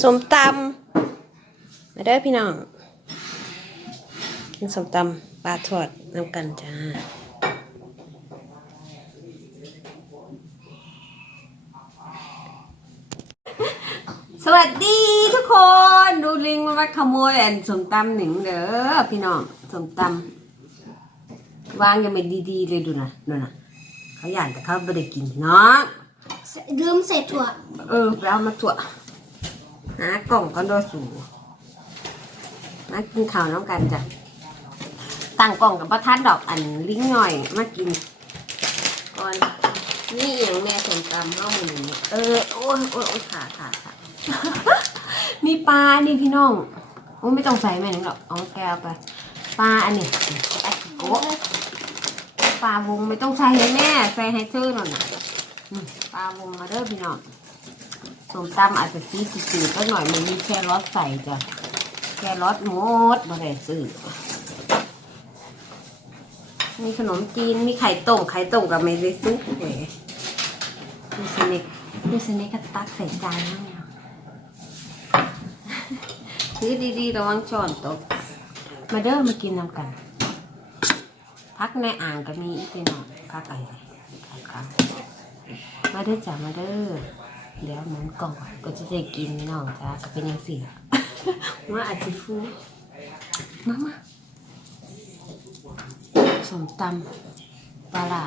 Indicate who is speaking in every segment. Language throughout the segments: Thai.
Speaker 1: สมตำมาเด้อพี่น้อง กินสมตำปลาทอดน้ำกันจ้าสวัสดีทุกคน ดูลิงมันมาขโมยอันสมตำหนิงเด้อพี่น้องสมตำวางยังไม่ดีๆเลยดูนะดูนะเขาอยากแต่เขาไม่ได้กินพี่น้อง
Speaker 2: ลืมใส่ถั่ว
Speaker 1: เออไปเอามาถั่ว หากล่องก็โดสู มากินข้าวน้ำกันจ้ะตั้งกล่องกับประทัดดอกอันลิ้งหน่อย มากิน ก่อน นี่อหย่างแม่สมตำเข้ามือหนึ่งเออโอ้ยโอ้ยโอ้ยขาขาขา มีปลานี่พี่น้องโอ้ยไม่ต้องใส่แม่หนึ่งหรอกเอาแก้วไป ปลาอันนี้แอคโกะปลาวงไม่ต้องใส่ให้แม่ ใส่ให้เธอหน่อยนะอืมปลาวงมาเด้อพี่น้อง ส้มตำอาจจะซีจืดๆก็หน่อยมันมีแครอทใส่จ้ะแครอทหมดมาได้ซื้อมีขนมจีน มีไข่ต้ม ไข่ต้มกับไม่ได้ซื้อแหมมีสน็กมีสน็กก็ตักใส่จานนั่นเนี่ยซื้อดีๆระวังช้อนตก มาเด้อมากินน้ำกัน พักในอ่างก็มีอีกพี่องพักอะไรพักๆมาเด้อจ้ามาเด้อ เดี๋ยวหมุนกล่องก่อนก็จะได้กินน้องจ้าก็เป็นยังสี่ว่าอาจจะฟูมามาสมตำปลาร้า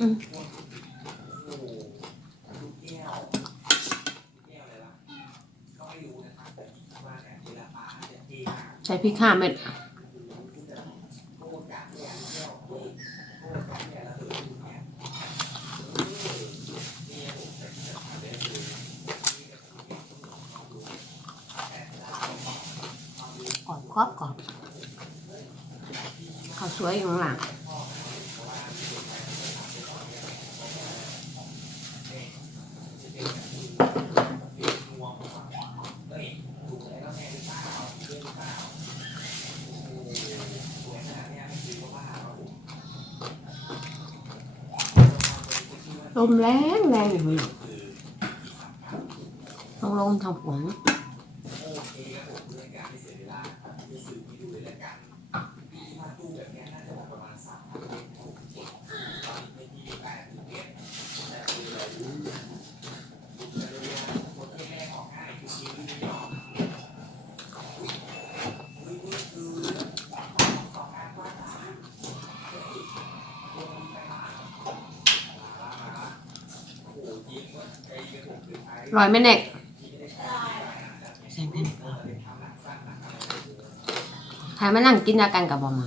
Speaker 1: อืมใส่พริกห้าเม็ด กรอบครบกรอบข้าวสวยอยู่ข้างหลังลมแรงแรงอยู่ต้องลงทางฝน ร่อยไหมเน็กใส่แม่นใครมานั่งกินยากันกับบอมา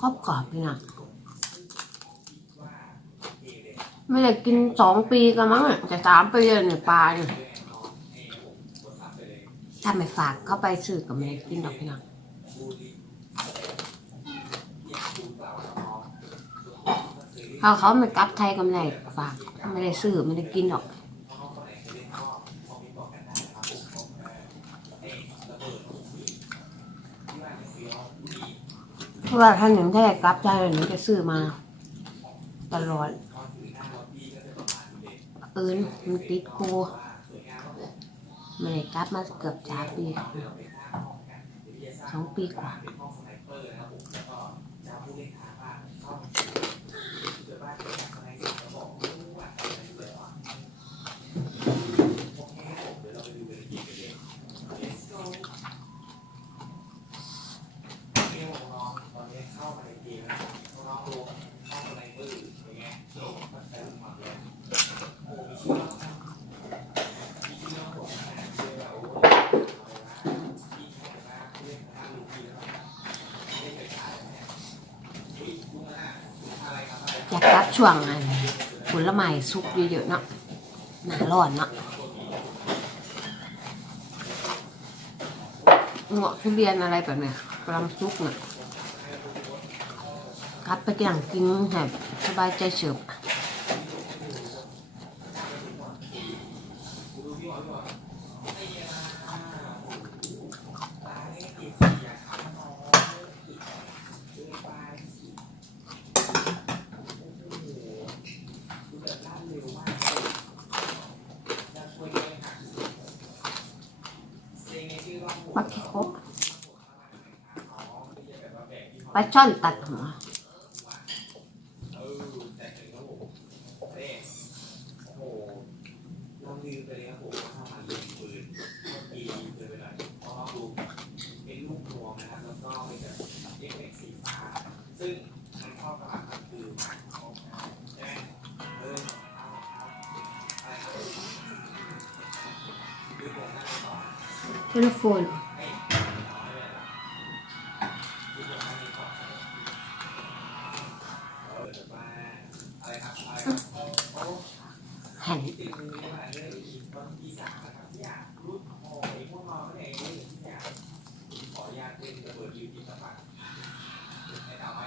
Speaker 1: ครอบกรอบพี่นะไม่ได้กินสองปีกันมั้งอะจะสามปีแล้วเนี่ยปลาเนี่ยถ้าไม่ฝากเข้าไปซื้อก็ไม่ได้กินหรอกพี่นะเขาเขาไม่กลับไทยก็ไม่ได้ฝาก ไม่ได้ซื้อไม่ได้กินหรอก ราะว่าถ้าหนึ่งแท้กลับใจหนูจะซื้อมา ตลอดเอินมันติดกูไม่ได้กลับมาเกือบสามปีสองปีกว่า อยากรับ ช่วงอันผลไม้สุกเยอะๆเนาะหนาร้อนเนาะเงาะทุเรียนอะไรแบบเนี้ยกำลังสุกเนาะกลับไปกอย่างกินแบบสบายใจเฉิบปักขี้คกป ลาช่อนตัดหัวเทเลโฟน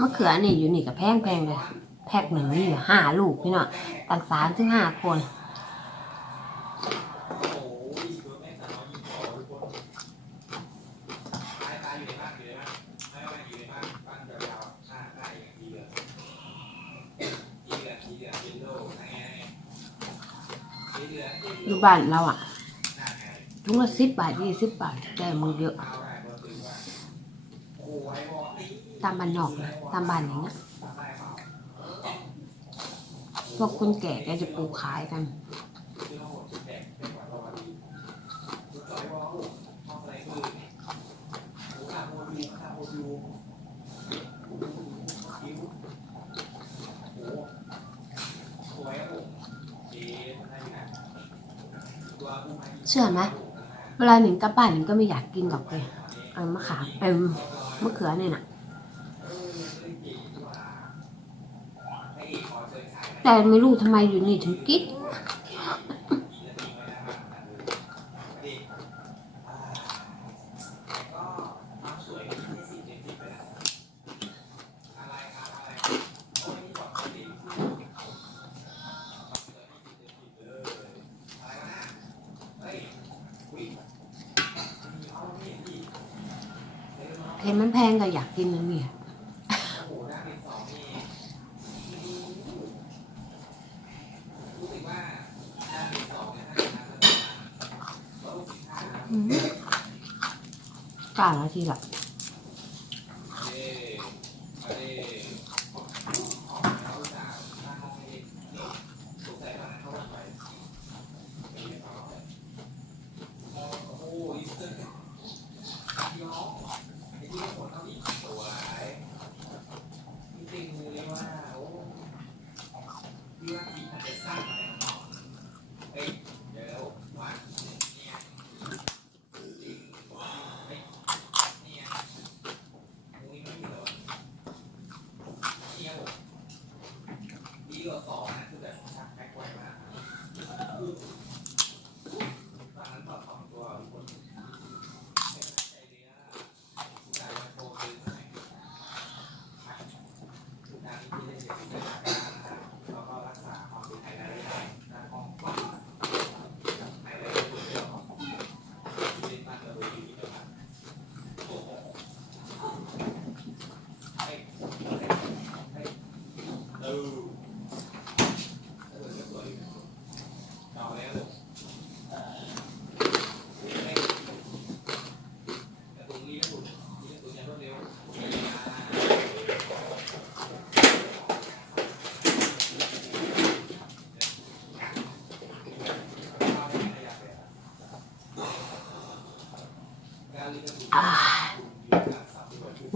Speaker 1: มะเขือนี่อยู่นี่กับแพงแพงเลยแพ็กหนึ่งนี่อยู่ห้าลูกพี่เนาะต่างสามถึงห้าคนอยู่บ้านเราอะทุกละสิบบาทยี่สิบบาทได้มือเยอะ ตามบ้านนอกนะตามบ้านอย่างเงี้ยพวกคนแก่แกจะปลูกขายกันเชื่อไหมเวลาหนิงกลับบ้านหนิงก็ไม่อยากกินหรอกเลยเอามะขามเอ็มมะเขือเนี่ยน่ะ แต่ไม่รู้ทำไมอยู่นี่ถึงกิ๊กเห็นมันแพงก็อยากกินนะเนี่ย อืมกล้าแล้วทีละ 一个保安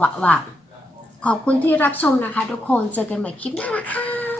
Speaker 1: วะวะขอบคุณที่รับชมนะคะ ทุกคนเจอกันใหม่คลิปหน้าค่ะ